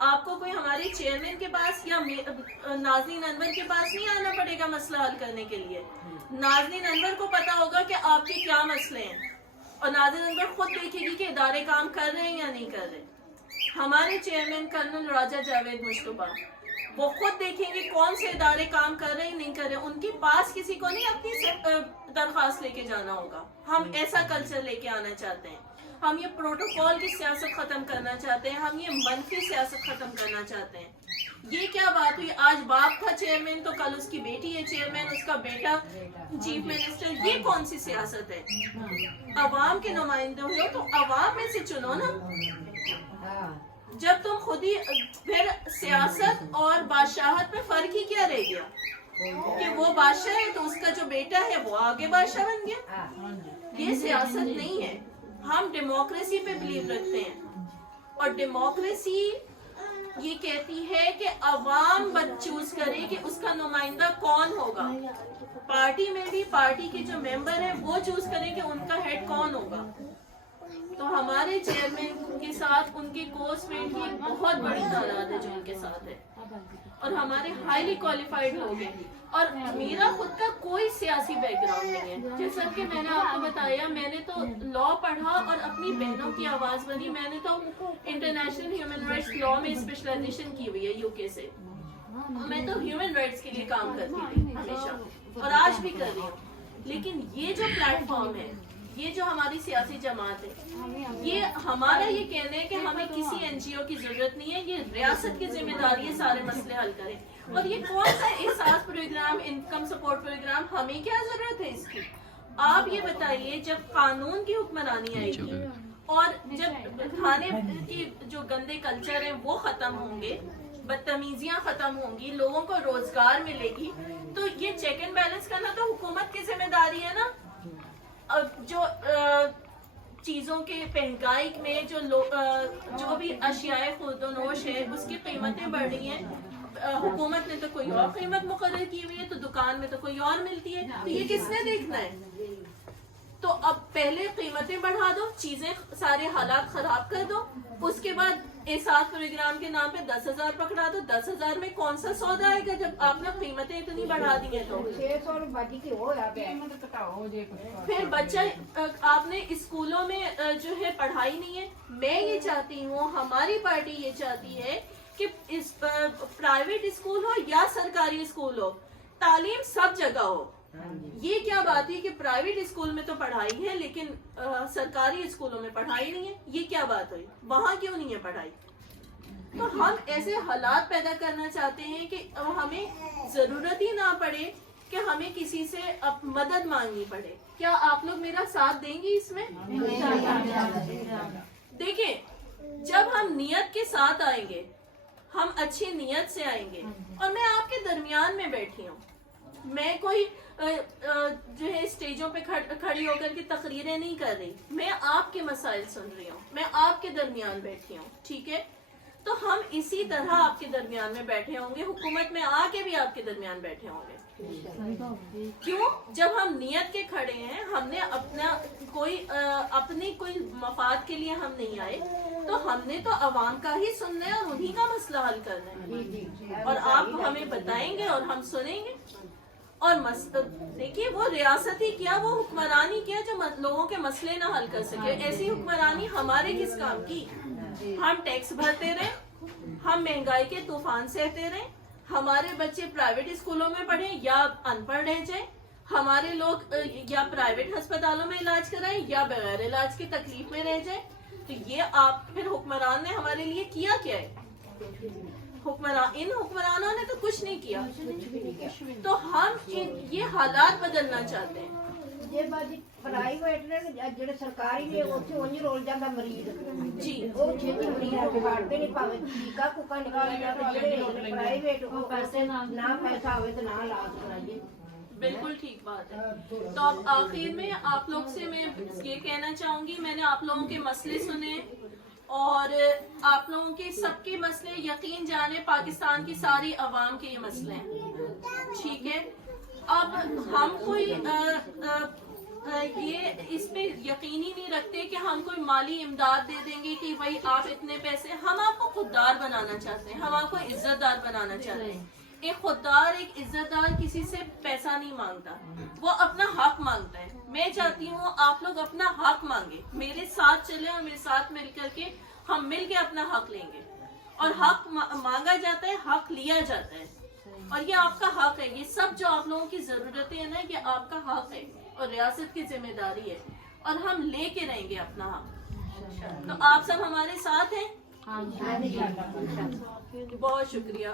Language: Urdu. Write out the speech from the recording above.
آپ کو کوئی ہمارے چیئرمین کے پاس یا ناظرین انور کے پاس نہیں آنا پڑے گا مسئلہ حل کرنے کے لیے. ناظرین انور کو پتا ہوگا کہ آپ کے کیا مسئلے ہیں, اور ناظرین انور خود دیکھے گی کہ ادارے کام کر رہے ہیں یا نہیں کر رہے. ہمارے چیئرمین کرنل راجہ جاوید مشتبہ وہ خود دیکھیں گے کون سے ادارے کام کر رہے ہیں نہیں کر رہے. ان کے پاس کسی کو نہیں اپنی درخواست لے کے جانا ہوگا. ہم ایسا کلچر لے کے آنا چاہتے ہیں. ہم یہ پروٹوکول کی سیاست ختم کرنا چاہتے ہیں. ہم یہ منفی سیاست ختم کرنا چاہتے ہیں. یہ کیا بات ہوئی, آج باپ تھا چیئرمین تو کل اس کی بیٹی ہے چیئرمین, اس کا بیٹا چیف منسٹر. یہ کون سی سیاست ہے؟ عوام کے نمائندے ہو تو عوام میں سے چنو نا. جب تم خود ہی, پھر سیاست اور بادشاہت میں فرق ہی کیا رہ گیا کہ وہ بادشاہ ہے تو اس کا جو بیٹا ہے وہ آگے بادشاہ بن گیا. یہ سیاست نہیں ہے. ہم ڈیموکریسی پہ بلیو رکھتے ہیں, اور ڈیموکریسی یہ کہتی ہے کہ عوام چوز کرے کہ اس کا نمائندہ کون ہوگا. پارٹی میں بھی پارٹی کے جو ممبر ہیں وہ چوز کریں کہ ان کا ہیڈ کون ہوگا. تو ہمارے چیئرمین کے ساتھ ان کے کورس میٹ کی ایک بہت بڑی تعداد ہے جو ان کے ساتھ ہے, اور ہمارے ہائیلی کوالیفائڈ لوگ ہیں. اور میرا خود کا کوئی سیاسی بیک گراؤنڈ نہیں ہے. جیسا کہ میں نے آپ کو بتایا, میں نے تو لا پڑھا اور اپنی بہنوں کی آواز بنی. میں نے تو انٹرنیشنل ہیومن رائٹس لا میں اسپیشلائزیشن کی ہوئی ہے یو کے سے. میں تو ہیومن رائٹس کے لیے کام کرتی تھی ہمیشہ, اور آج بھی کر رہی ہوں. لیکن یہ جو پلیٹ فارم ہے, یہ جو ہماری سیاسی جماعت ہے, یہ ہمارا یہ کہنا ہے کہ ہمیں کسی این جی او کی ضرورت نہیں ہے. یہ ریاست کی ذمہ داری ہے سارے مسئلے حل کریں. اور یہ کون سا احساس پروگرام, انکم سپورٹ پروگرام, ہمیں کیا ضرورت ہے اس کی؟ آپ یہ بتائیے, جب قانون کی حکمرانی آئے گی اور جب تھانے کی جو گندے کلچر ہیں وہ ختم ہوں گے, بدتمیزیاں ختم ہوں گی, لوگوں کو روزگار ملے گی, تو یہ چیک اینڈ بیلنس کرنا تو حکومت کی ذمہ داری ہے نا. جو چیزوں کے مہنگائی میں جو بھی اشیاء خرد و نوش ہے اس کی قیمتیں بڑھ رہی ہیں, حکومت نے تو کوئی اور قیمت مقرر کی ہوئی ہے, تو دکان میں تو کوئی اور ملتی ہے, تو یہ کس نے دیکھنا ہے؟ تو اب پہلے قیمتیں بڑھا دو, چیزیں سارے حالات خراب کر دو, اس کے بعد احساس پروگرام کے نام پہ 10,000 پکڑا دو. 10,000 میں کون سا سودا آئے گا جب آپ نے قیمتیں اتنی بڑھا دی ہیں؟ تو پھر بچہ آپ نے اسکولوں میں جو ہے پڑھائی نہیں ہے. میں یہ چاہتی ہوں, ہماری پارٹی یہ چاہتی ہے کہ پرائیویٹ اسکول ہو یا سرکاری اسکول ہو, تعلیم سب جگہ ہو. یہ کیا بات ہے کہ پرائیویٹ اسکول میں تو پڑھائی ہے لیکن سرکاری اسکولوں میں پڑھائی نہیں ہے؟ یہ کیا بات ہوئی؟ وہاں کیوں نہیں ہے پڑھائی؟ تو ہم ایسے حالات پیدا کرنا چاہتے ہیں کہ ہمیں ضرورت ہی نہ پڑے کہ ہمیں کسی سے مدد مانگنی پڑے. کیا آپ لوگ میرا ساتھ دیں گی اس میں؟ دیکھیں, جب ہم نیت کے ساتھ آئیں گے, ہم اچھی نیت سے آئیں گے, اور میں آپ کے درمیان میں بیٹھی ہوں, میں کوئی جو ہے اسٹیجوں پہ کھڑی ہو کر کے تقریریں نہیں کر رہی, میں آپ کے مسائل سن رہی ہوں, میں آپ کے درمیان بیٹھی ہوں. ٹھیک ہے, تو ہم اسی طرح آپ کے درمیان میں بیٹھے ہوں گے, حکومت میں آ کے بھی آپ کے درمیان بیٹھے ہوں گے. کیوں؟ جب ہم نیت کے کھڑے ہیں, ہم نے اپنی کوئی مفاد کے لیے ہم نہیں آئے, تو ہم نے تو عوام کا ہی سننا ہے اور انہی کا مسئلہ حل کرنا ہے, اور آپ ہمیں بتائیں گے اور ہم سنیں گے. اور دیکھیے, وہ ریاست ہی کیا, وہ حکمرانی کیا جو لوگوں کے مسئلے نہ حل کر سکے. ایسی حکمرانی ہمارے کس کام کی؟ ہم ٹیکس بھرتے رہیں, ہم مہنگائی کے طوفان سہتے رہیں, ہمارے بچے پرائیویٹ اسکولوں میں پڑھیں یا ان پڑھ رہ جائیں, ہمارے لوگ یا پرائیویٹ ہسپتالوں میں علاج کرائیں یا بغیر علاج کی تکلیف میں رہ جائیں. تو یہ آپ پھر حکمران نے ہمارے لیے کیا کیا ہے؟ ان حکمرانوں نے تو کچھ نہیں کیا. تو ہم یہ حالات بدلنا چاہتے ہیں. پرائیویٹ نے جڑے سرکاری نے اوتھے اونج رول جاندا مریض جی, وہ چھتی مریض کو کاٹتے نہیں, پاوے ٹیکا کوکا نکال جاتے, جڑے پرائیویٹ کو پیسے نہ پیسہ ہوئے تو نہ علاج کرائیے. بالکل ٹھیک بات ہے. تو اب آخر میں آپ لوگ سے میں یہ کہنا چاہوں گی, میں نے آپ لوگوں کے مسئلے سنے, اور آپ لوگوں کے سب کے مسئلے یقین جانے پاکستان کی ساری عوام کے یہ مسئلے ہیں. ٹھیک ہے, اب ہم کوئی یہ اس پہ یقین ہی نہیں رکھتے کہ ہم کوئی مالی امداد دے دیں گے کہ بھائی آپ اتنے پیسے. ہم آپ کو خوددار بنانا چاہتے ہیں, ہم آپ کو عزت دار بنانا چاہتے ہیں. ایک خوددار, ایک عزت دار کسی سے پیسہ نہیں مانگتا, وہ اپنا حق مانگتا ہے. میں چاہتی ہوں آپ لوگ اپنا حق مانگے, میرے ساتھ چلیں اور میرے ساتھ مل کر کے ہم مل کے اپنا حق لیں گے. اور حق مانگا جاتا ہے, حق لیا جاتا ہے, اور یہ آپ کا حق ہے. یہ سب جو آپ لوگوں کی ضرورتیں ہیں نا, یہ آپ کا حق ہے اور ریاست کی ذمہ داری ہے, اور ہم لے کے رہیں گے اپنا حق. تو آپ سب ہمارے ساتھ ہیں. بہت شکریہ.